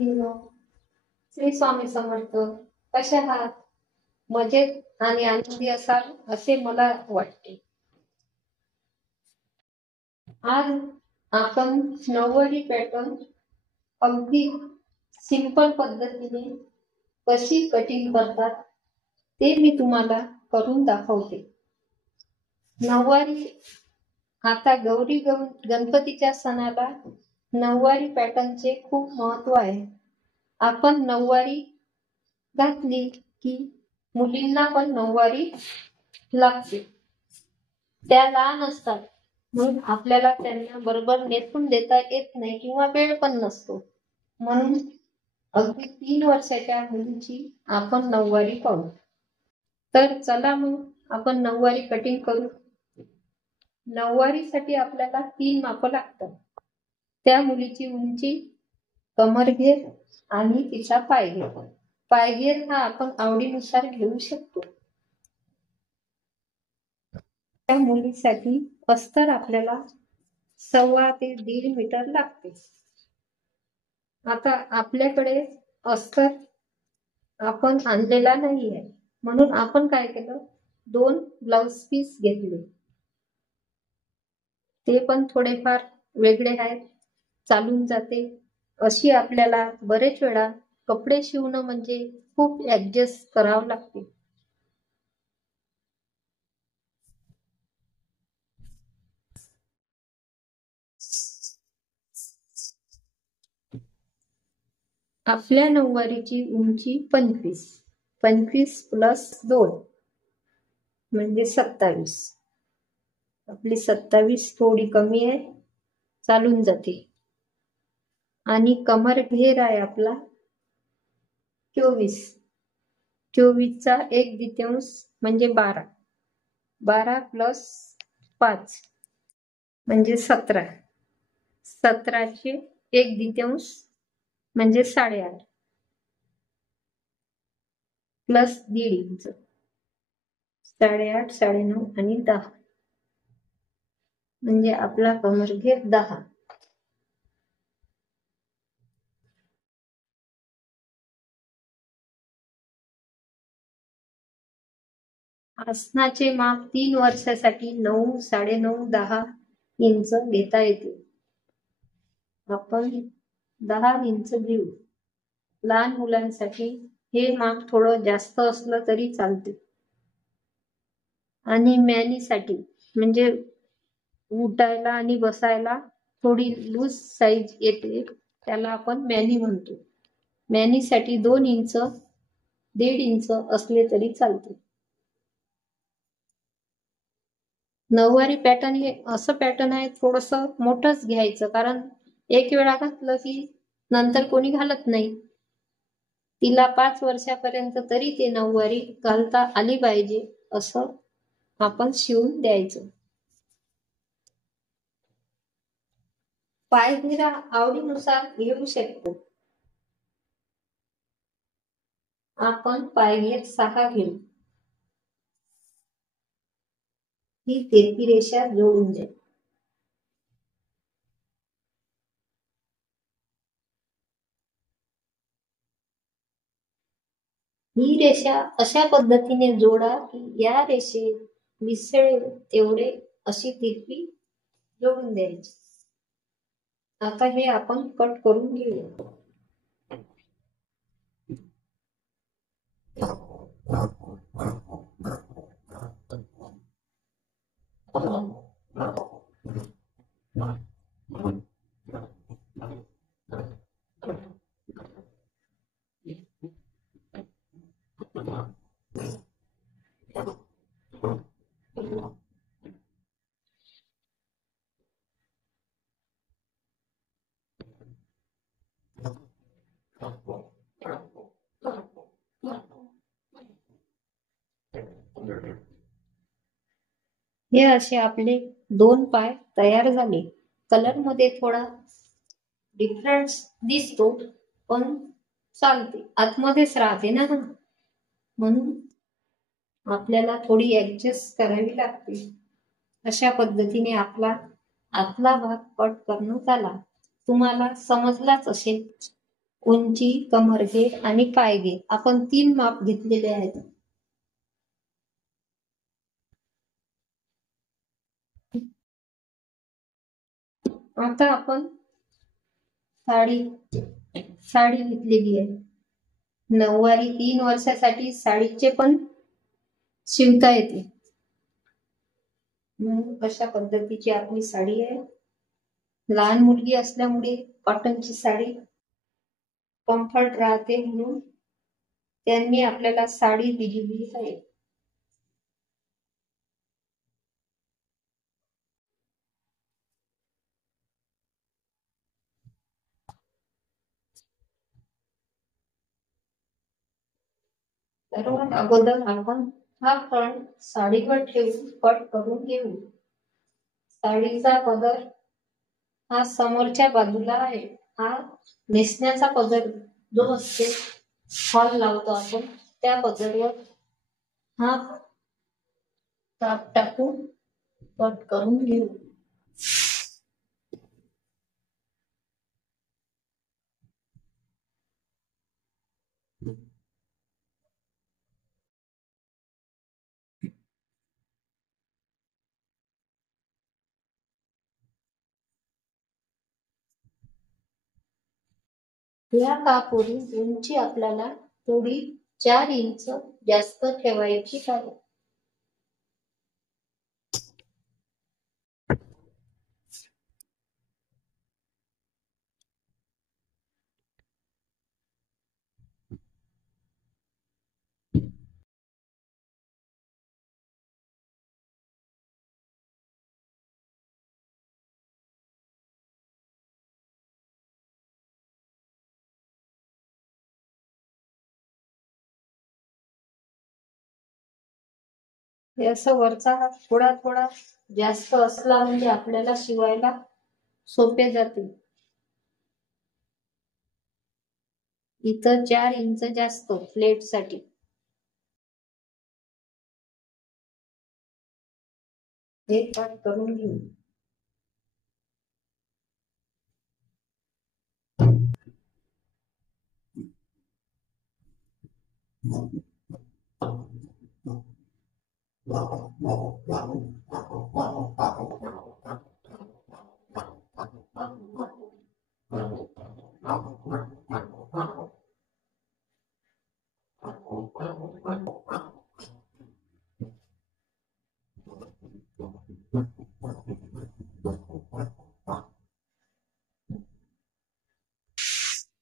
श्री स्वामी समर्थ. कशा आहात? मजेत आणि आनंदी असाल असे मला वाटते. आज आपण नऊवारी पॅटर्न अगदी सिंपल पद्धतीने कशी कटिंग करतात ते मी तुम्हाला करून दाखवते. नऊवारी आता गौरी गणपतीच्या सणाला नऊवारी पॅटर्नचे खूप महत्व आहे. आपण नऊवारी घातली की मुलींना पण नऊवारी लागते. त्या लहान असतात म्हणून आपल्याला त्यांना बरोबर नेसून देता येत नाही किंवा वेळ पण नसतो. म्हणून अगदी 3 वर्षाच्या मुलीची आपण नऊवारी पाहू. तर चला मग आपण नऊवारी कटिंग करू. नऊवारीसाठी आपल्याला 3 माप लागतात. त्या मुलीची उंची, कमरघेर आणि तिचा पायघेर. पायघेर हा आपण आवडीनुसार घेऊ शकतो. त्या मुलीसाठी अस्तर आपल्याला 1.25 ते 1.5 मीटर लागते. आता आपल्याकडे अस्तर आपण आणलेला नाहीये म्हणून आपण काय केलं, 2 ब्लाउज पीस घेतले. ते पण थोडेफार वेगळे आहेत, चालून जाते. अशी आपल्याला बरेच वेळा कपडे शिवणं म्हणजे खूप ऍडजस्ट करावं लागते. आपल्या नऊवारीची उंची 25 प्लस 2 म्हणजे 27. आपली 27 थोडी कमी आहे, चालून जाते. आणि कमर घेर आहे आपला 24चा 1/2 म्हणजे 12 प्लस 5 म्हणजे 17चे 1/2 म्हणजे 8.5 प्लस 1.5 इंच 8.5, 9.5 आणि 10 म्हणजे आपला कमरघेर 10. आसनाचे माप 3 वर्षासाठी 9, 9.5, 10 इंच घेता येते. आपण 10 इंच घेऊ. लहान मुलांसाठी हे माप थोडं जास्त असलं तरी चालते. आणि मॅनीसाठी म्हणजे उठायला आणि बसायला थोडी लूज साईज येते, त्याला आपण मॅनी म्हणतो. मॅनीसाठी 2 इंच 1.5 इंच असले तरी चालते. नऊवारी पॅटर्न हे असं पॅटर्न आहे, थोडस मोठंच घ्यायचं, कारण एक वेळा घातलं की नंतर कोणी घालत नाही. तिला 5 वर्षापर्यंत तरी ते नऊवारी घालता आली पाहिजे असं आपण शिवून द्यायचं. पायघेरा आवडीनुसार घेऊ शकतो. आपण पायघेर 6 घेऊ. ही तिरकी रेषा जोडून द्या. ही रेषा अशा पद्धतीने जोडा की या रेषेत मिसळेल तेवढे अशी तिरकी जोडून द्यायची. आता हे आपण कट करून घेऊया. हे असे आपले 2 पाय तयार झाले. कलर मध्ये थोडा डिफरन्स दिसतो पण चालते, आतमध्येच राहते ना, म्हणून आपल्याला थोडी ऍडजस्ट करावी लागते. अशा पद्धतीने आपला आतला भाग कट करण्यात आला. तुम्हाला समजलाच असेल. उंची, कमरघे आणि पायघे आपण 3 माप घेतलेले आहेत. आता आपण साडी घेतलेली आहे. नऊवारी 3 वर्षासाठी साडीचे पण शिवता येते. अशा पद्धतीची आपली साडी आहे. लहान मुलगी असल्यामुळे कॉटनची साडी कम्फर्ट राहते म्हणून त्यांनी आपल्याला साडी दिलेली आहे. तर अगोदर आपण हा फ्रंट साडीवर ठेवून कट करून घेऊ. साडीचा पदर हा समोरच्या बाजूला आहे. हा नेसण्याचा पदर जो असते, फॉल लावतो आपण, त्या पदरवर हा काप टाकून कट करून घेऊ. या कापवरील उंची आपल्याला थोडी 4 इंच जास्त ठेवायची आहे. असं वरचा थोडा थोडा जास्त असला म्हणजे आपल्याला शिवायला सोपे जाते. इथं 4 इंच जास्त प्लेट साठी. हे कट करून घेऊ.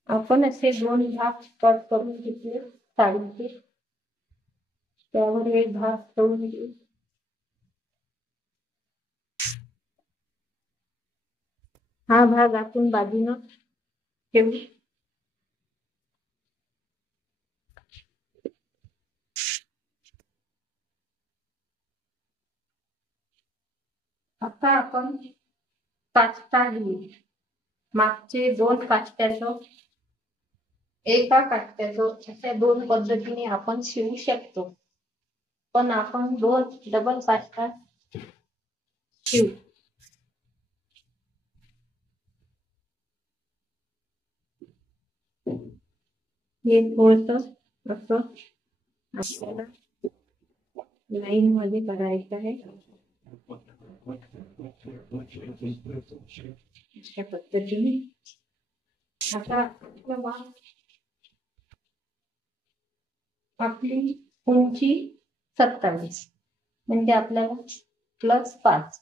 आपण असे 2 भाग कट करून घेतले साडीचे. त्यावर एक भाग ठेवून घेऊ. हा भाग आपण बाजूला ठेवू. आता आपण काष्टा घेऊ. मागचे 2 काष्ट्याचं एका काष्ट्याचं अशा 2 पद्धतीने आपण शिवू शकतो. पण आपण 2 डबल काष्टा शिवू. हे थोडंसं असं आपल्याला लाईन मध्ये करायचं आहे. अशा पद्धतीने आता आपली उंची 27 म्हणजे आपल्याला +5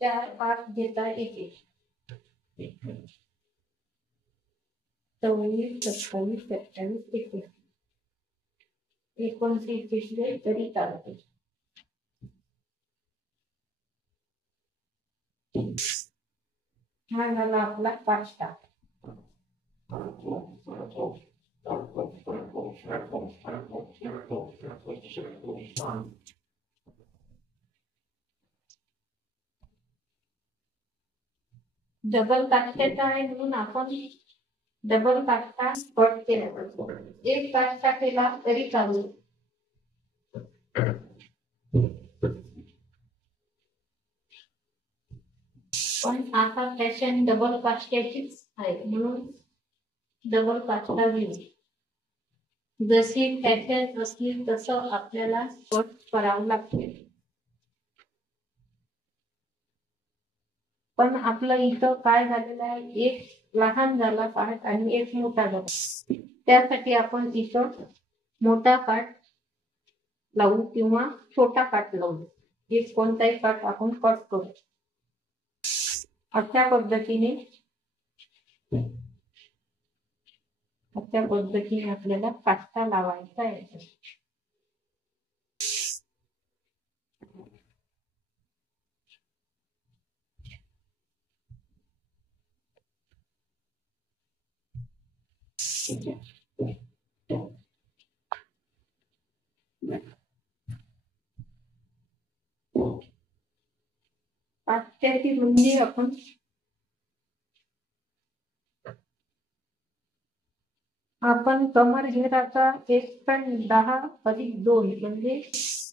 4 भाग घेता येते. 24, 27, 28, 29 घेतले तरी चालते. हा झाला आपला काष्टा. डबल काष्ट्याचा आहे म्हणून आपण डबल काष्टा कट केला. एक काष्टा केला तरी चालेल. पण आता फॅशन डबल काष्ट्याचीच आहे, म्हणून डबल काष्टा घेऊ. जशी फॅशन असली तसं आपल्याला कट करावं लागते. पण आपलं इथं काय झालेलं आहे, एक लहान झाला पार्ट आणि एक मोठा झाला. त्यासाठी आपण इथं मोठा काठ लावू किंवा छोटा काठ लावू, हे कोणताही काठ आपण कट करू. अशा पद्धतीने आपल्याला काष्टा लावायचा आहे. काष्ट्याची रुंदी आपण कमर घेराचा 1.10 + 2 म्हणजे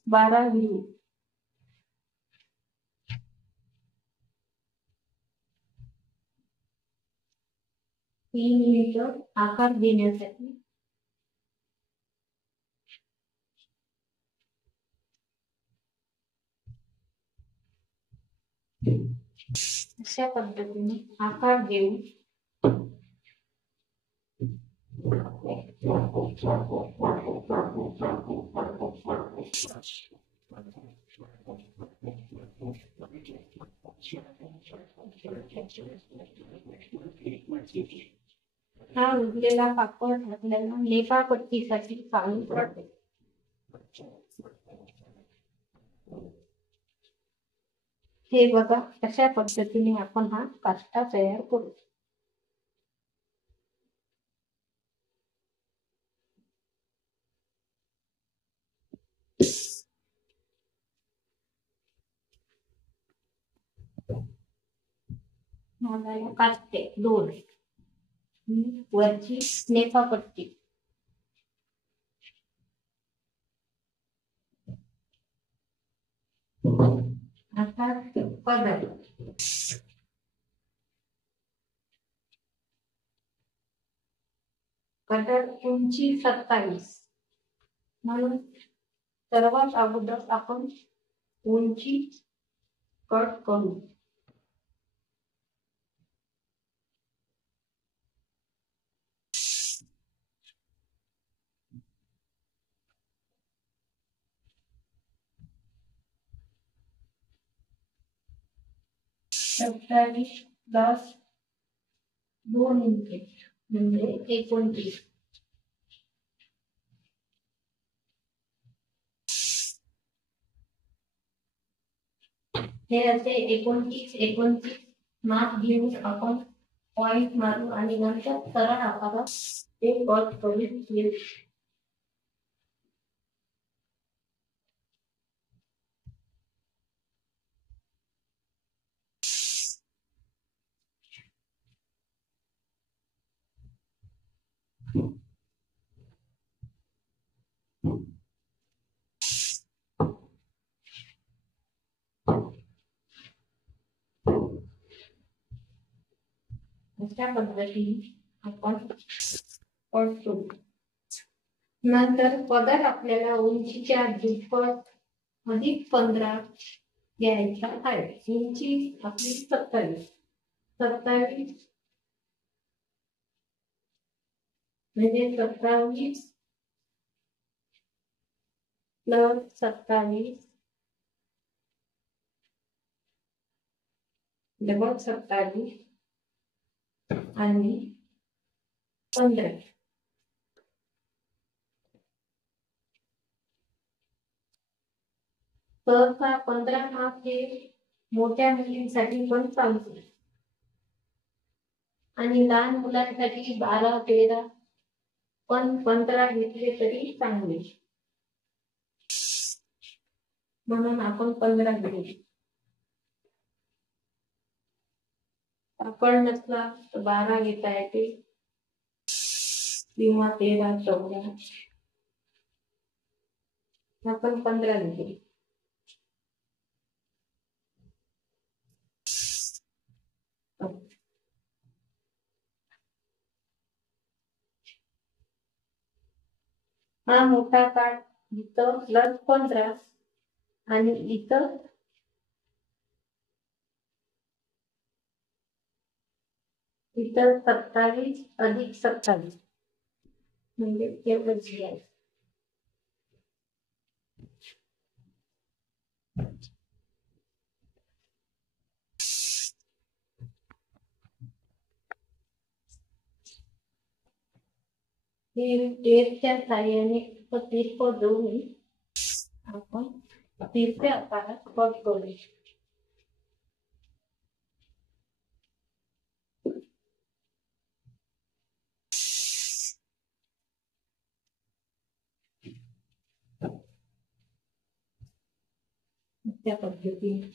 12 घेऊ. 3 मीटर आकार देण्यासाठी अशा पद्धतीने आकार देऊ. हा उरलेला कापड आपल्याला लेपापट्टीसाठी काढून पडते. हे बघा, अशा पद्धतीने आपण हा काष्टा तयार करू. काष्टे 2, वरची लेपापट्टी. आता पदर. पदर उंची 27, म्हणून सर्वात अगोदर आपण उंची कट करू. +2 इंच म्हणजे 29. हे असे 29 माप घेऊन आपण पॉइंट मारू आणि नंतर सरळ आकारात ते कट करून घेऊ. अशा पद्धतीने आपण कट करू. नंतर पदर आपल्याला उंचीच्या दुप्पट अधिक 15 घ्यायचा आहे. उंची आपली 27 म्हणजे 27 + 27 डबल 27 आणि 15. सहसा 15 माप हे मोठ्या मुलींसाठी पण चालते आणि लहान मुलांसाठी 12-13, पण 15 घेतले तरी चांगले, म्हणून आपण 15 घेऊ. आपण नसला तर 12 घेता येते किंवा 13-14. आपण 15 घेऊ. हा मोठा काठ इथं +15 आणि इथं इथं 27 अधिक 27 म्हणजे एवढंच आहे. हे टेपच्या साहाय्याने तिरप देऊन आपण तिरप्या आकारात कट करू. त्या पद्धतीने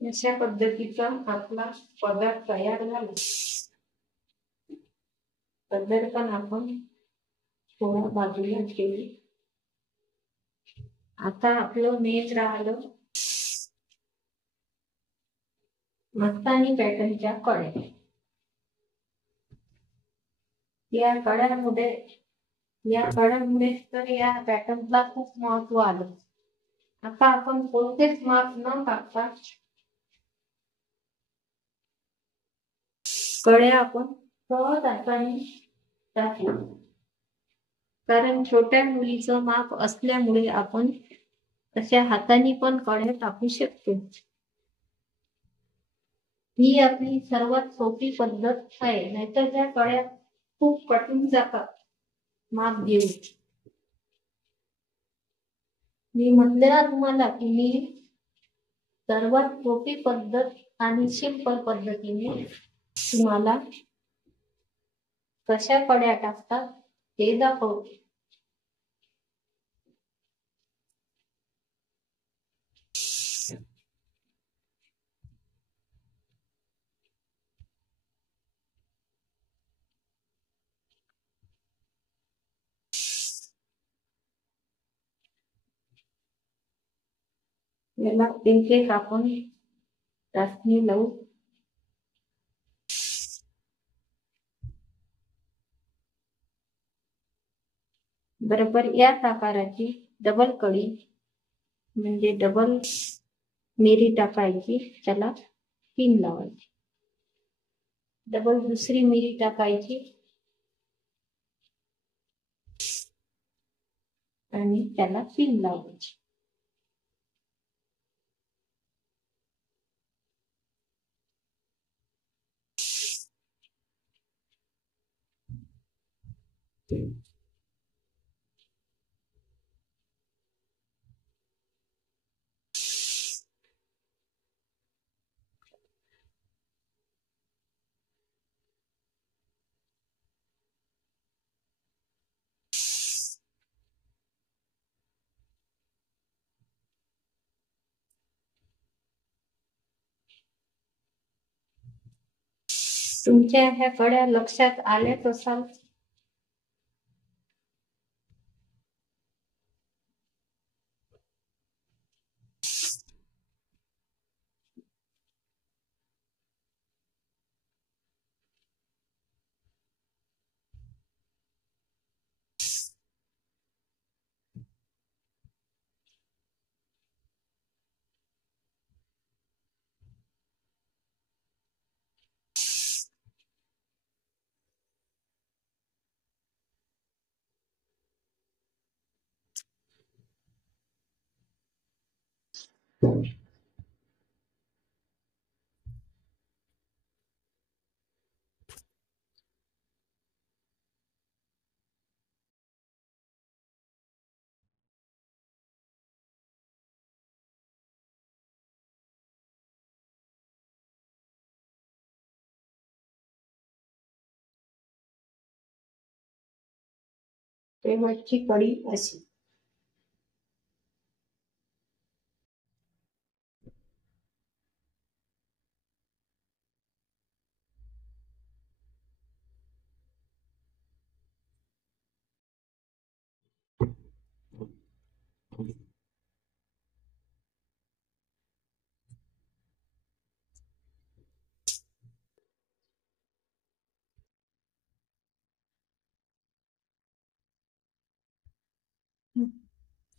अशा पद्धतीचा आपला पदार्थ तयार झाला. पदर पण आपण थोडा बाजूला ठेवू. आता आपलं मेज राहिलं मस्तानी पॅटर्नच्या कड्या. या कड्यामुळे तर या पॅटर्नला खूप महत्व आलं. आता आपण कोणतेच माप न टाकता कड्या आपण सहज हाताने टाकू. कारण छोट्या मुलीचं माप असल्यामुळे आपण तशा हाताने पण कड्या टाकू शकतो. ही आपली सर्वात सोपी पद्धत आहे. नाहीतर त्या कड्या खूप कठीण जातात माप घेऊन. मी म्हटले ना तुम्हाला की मी सर्वात सोपी पद्धत आणि सिंपल पद्धतीने तुम्हाला कशा कड्या टाकतात ते दाखवते. याला एक आपण चाचणी लावू. बरोबर याच आकाराची डबल कडी म्हणजे डबल मिरी टाकायची, त्याला पिन लावायची. डबल दुसरी मिरी टाकायची आणि त्याला पिन लावायची. तुमच्या ह्या कड्या लक्षात आल्याच असाल. शेवटची कडी अशी.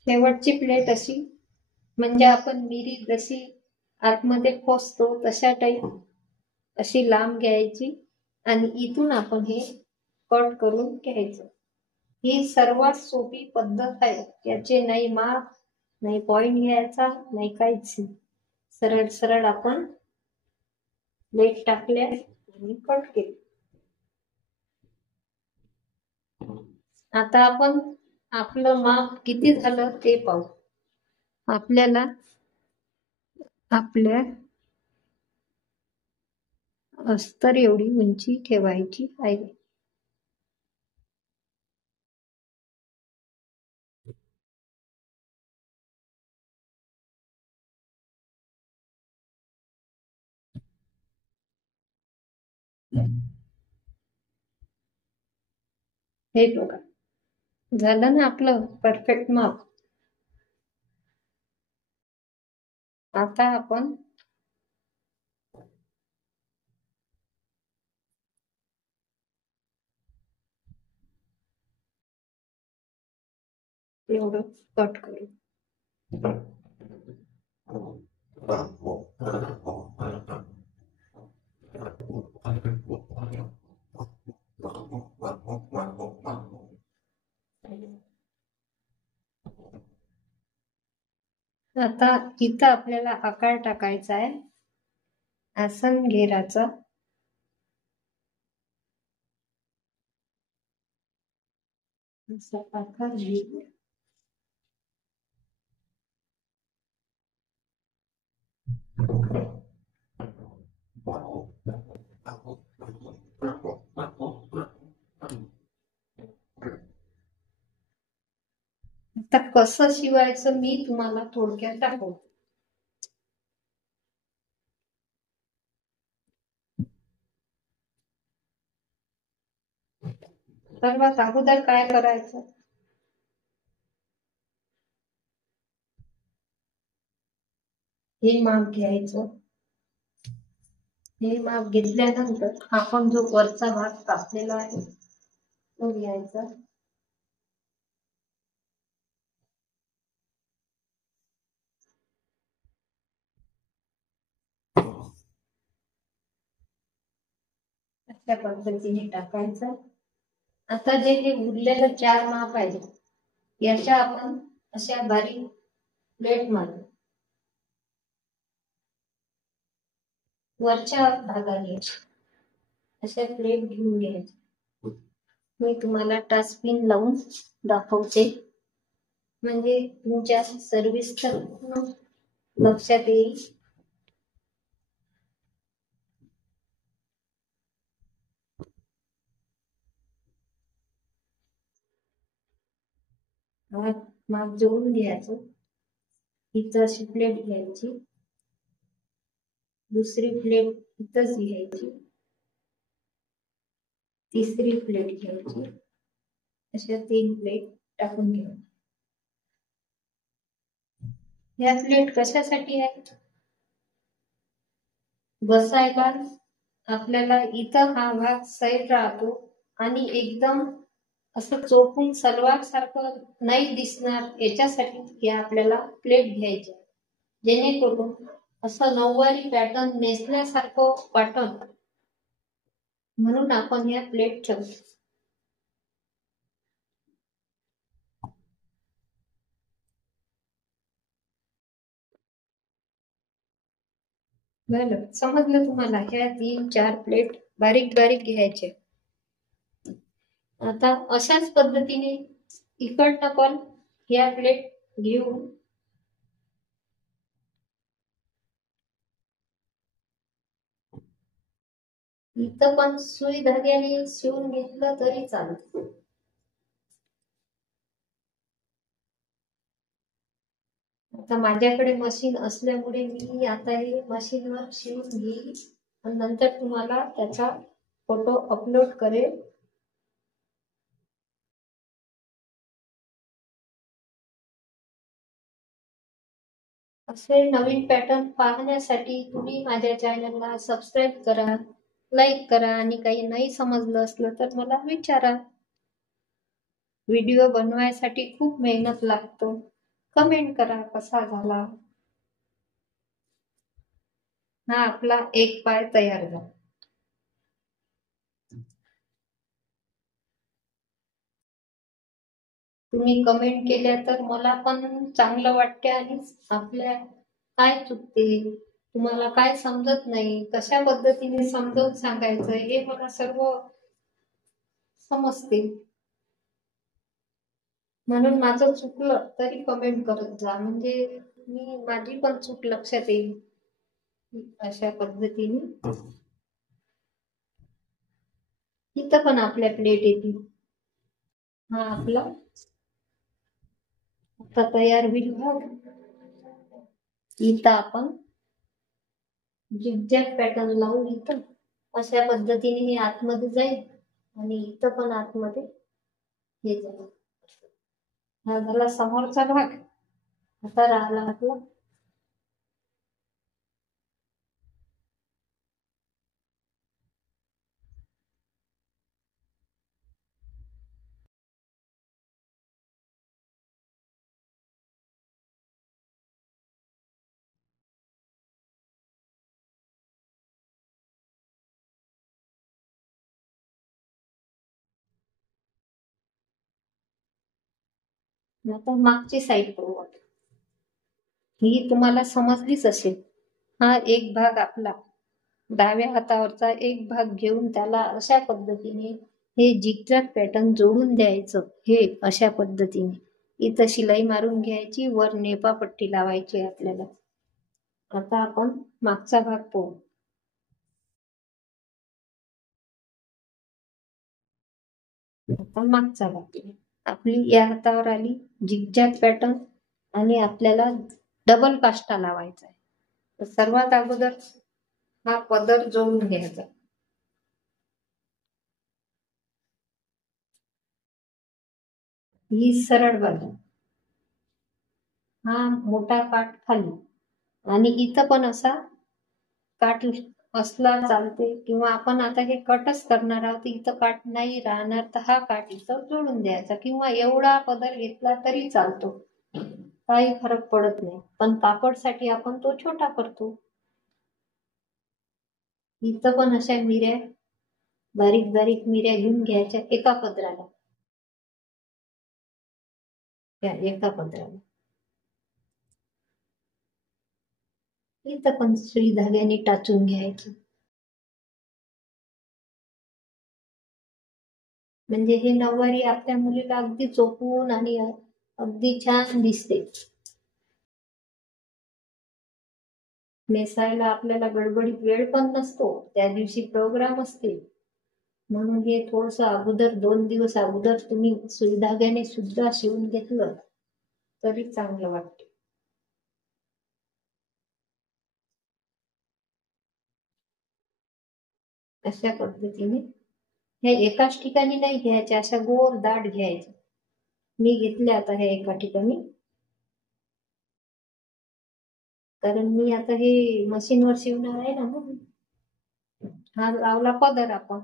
शेवटची प्लेट अशी, म्हणजे आपण मिरी जशी आतमध्ये खोसतो तशा टाईप अशी लांब घ्यायची आणि इथून आपण हे कट करून घ्यायचं. ही सर्वात सोपी पद्धत आहे. याचे नाही माप, नाही पॉइंट घ्यायचा, नाही काहीच नाही. सरळ सरळ आपण प्लेट टाकल्या आणि कट केली. आता आपण आपलं माप किती झालं ते पाहू. आपल्याला आपल्या अस्तर एवढी उंची ठेवायची आहे. हे बघा, झालं ना आपलं परफेक्ट माप. आता आपण एवढं कट करू. आता इथं आपल्याला आकार टाकायचा आहे आसन घेराचा. असा आकार घेऊ. आता कसं शिवायचं मी तुम्हाला थोडक्यात दाखवतो. सर्वात अगोदर काय करायचं, हे माप घ्यायचं. हे माप घेतल्यानंतर आपण जो वरचा भाग कापलेला आहे तो घ्यायचा. अशा पद्धतीने टाकायचं. आता जे हे उरलेलं 4 माप आहे याच्या आपण अशा बारीक प्लेट मारू. वरच्या भागाने अशा प्लेट घेऊन घ्यायच्या. मी तुम्हाला टाच पिन लावून दाखवते, म्हणजे तुमच्या सर्विसचं लक्षात येईल. माप जोडून घ्यायचं. इथं अशी प्लेट घ्यायची, दुसरी प्लेट इथंच घ्यायची, तिसरी प्लेट घ्यायची. अशा 3 प्लेट टाकून घ्यायच्या. ह्या प्लेट कशासाठी आहेत, बसायला आपल्याला इथं हा भाग सैल राहतो आणि एकदम असं चोपून सलवार सारखं नाही दिसणार याच्यासाठी हे आपल्याला प्लेट घ्यायची, जेणेकरून असं नऊवारी पॅटर्न नेसल्यासारखं वाटत, म्हणून आपण या प्लेट ठेवतो. बरं, समजलं तुम्हाला. ह्या 3-4 प्लेट बारीक बारीक घ्यायचे. आता अशाच पद्धतीने इकडनं पण ह्या प्लेट घेऊन इथं पण सुई धाग्याने शिवून घेतलं तरी चालतं. आता माझ्याकडे मशीन असल्यामुळे मी आता हे मशीनवर शिवून घेईल आणि नंतर तुम्हाला त्याचा फोटो अपलोड करेल. असे नवीन पॅटर्न पाहण्यासाठी तुम्ही माझ्या चॅनलला सबस्क्राईब करा, लाईक करा आणि काही नाही समजलं असलं तर मला विचारा. व्हिडिओ बनवायसाठी खूप मेहनत लागतो. कमेंट करा कसा झाला. हा आपला एक पाय तयार झाला. तुम्ही कमेंट केल्या तर मला पण चांगलं वाटते आणि आपल्या काय चुकते, तुम्हाला काय समजत नाही, कशा पद्धतीने समजावून सांगायचं हे मला सर्व समजते. म्हणून माझं चुकलं तरी कमेंट करत जा, म्हणजे मी माझी पण चूक लक्षात येईल. अशा पद्धतीने इथं पण आपल्या प्लेट येतील. हा आपला आता तयार होईल भाग. इथं आपण झिगझॅग पॅटर्न लावून इथं अशा पद्धतीने हे आतमध्ये जाईल आणि इथं पण आतमध्ये हे जाईल. हा झाला समोरचा भाग. आता राहिला आपला आता मागची साईड पाहू. ही तुम्हाला समजलीच असेल. हा एक भाग आपला डाव्या हातावरचा एक भाग घेऊन त्याला अशा पद्धतीने हे झिगझॅग पॅटर्न जोडून द्यायचं. हे अशा पद्धतीने इथं शिलाई मारून घ्यायची, वर नेपा पट्टी लावायची आपल्याला. आता आपण मागचा भाग पाहू. आता मागचा भाग आपली या हातावर आली झिगझॅग पॅटर्न आणि आपल्याला डबल काष्टा लावायचा आहे. तर सर्वात अगोदर हा पदर जोडून घ्यायचा. ही सरळ बाजू, हा मोठा काठ खाली आणि इथं पण असा काठ असला चालते, किंवा आपण आता हे कटच करणार आहोत इथं काठ नाही राहणार तर हा काठ इथं जोडून द्यायचा, किंवा एवढा पदर घेतला तरी चालतो, काही फरक पडत नाही. पण कापडसाठी आपण तो छोटा करतो. इथं पण अशा मिऱ्या बारीक बारीक मिऱ्या घेऊन घ्यायच्या एका पदराला. एका पदराला इथं पण सुई धाग्याने टाचून घ्यायचं, म्हणजे हे नऊवारी आपल्या मुलीला अगदी चोखून आणि अगदी छान दिसते. नेसायला आपल्याला गडबडीत वेळ पण नसतो, त्या दिवशी प्रोग्राम असते, म्हणून हे थोडस अगोदर 2 दिवस अगोदर तुम्ही सुई धाग्याने सुद्धा शिवून घेतलं तरी चांगलं वाटते. अशा पद्धतीने हे एकाच ठिकाणी नाही घ्यायचे, अशा गोल दाट घ्यायचे. मी घेतले आता हे एका ठिकाणी, कारण मी आता हे मशीनवर शिवणार आहे ना. म्हणून हा लावला पदर आपण,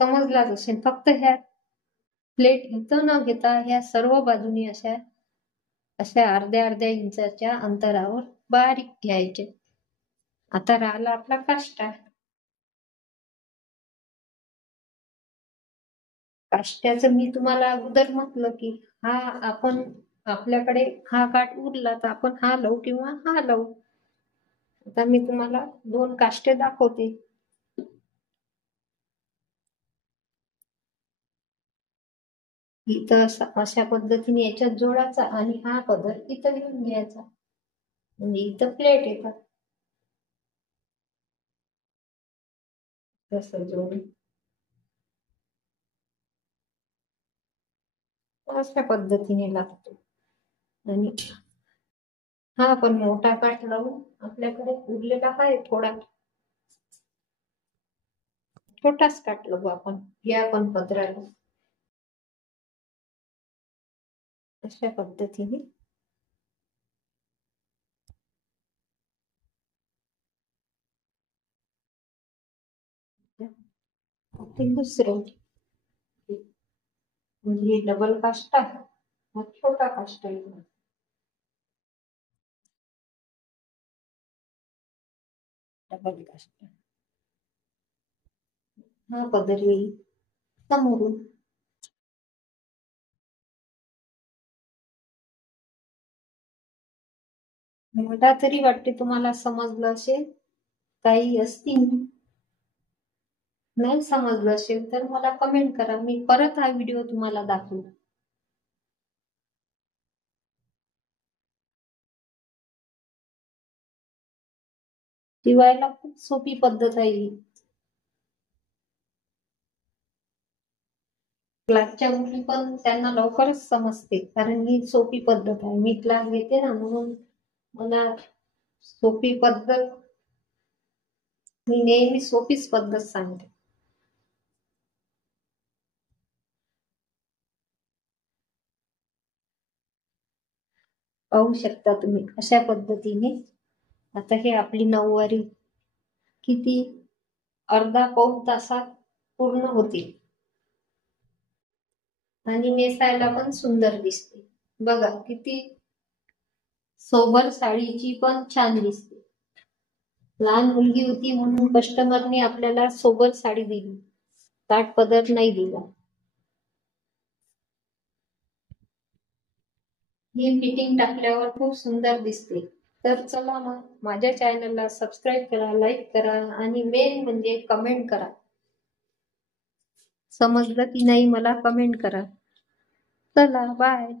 समजलाच असेल. फक्त ह्या प्लेट इथं न घेता ह्या सर्व बाजूनी अशा अशा अर्ध्या अर्ध्या इंचाच्या अंतरावर बारीक घ्यायचे. आता राहिला आपला काष्टा. काष्ट्याचं मी तुम्हाला अगोदर म्हटलं की हा आपण आपल्याकडे हा काठ उरला तर आपण हा लावू किंवा हा लावू. आता मी तुम्हाला 2 काष्टे दाखवते. इथं अशा पद्धतीने याच्यात जोडायचा आणि हा पदर इथं घेऊन घ्यायचा, म्हणजे इथं प्लेट येतात. तसं जोडून अशा पद्धतीने लागतो. आणि हा पण मोठा काठ लावून आपल्याकडे उरलेला आहे थोडा, छोटाच काठ लावू आपण या पण पदराला अशा पद्धतीने. दुसरं म्हणजे डबल काष्टा, मग छोटा काष्टा येईल. डबल काष्टा हा पदर येईल समोरून. मला तरी वाटते तुम्हाला समजलं असेल. काही असतील नाही समजलं असेल तर मला कमेंट करा, मी परत हा व्हिडिओ तुम्हाला दाखवू. शिवायला खूप सोपी पद्धत आहे ही. क्लासच्या मुली पण त्यांना लवकरच समजते, कारण ही सोपी पद्धत आहे. मी क्लास घेते ना, म्हणून मला सोपी पद्धत, मी नेहमी सोपीच पद्धत सांगते. पाहू शकता तुम्ही अशा पद्धतीने. आता हे आपली नऊवारी किती अर्धा पाऊण तासात पूर्ण होते आणि नेसायला पण सुंदर दिसते. बघा किती सोबर साडीची पण छान दिसते. लहान मुलगी होती म्हणून कस्टमरने आपल्याला सोबर साडी दिली, काठ पदर नाही दिला. ही फिटिंग टाकल्यावर खूप सुंदर दिसते. तर चला मग माझ्या चॅनलला सबस्क्राईब करा, लाईक करा आणि मेन म्हणजे कमेंट करा. समजलं की नाही मला कमेंट करा. चला बाय.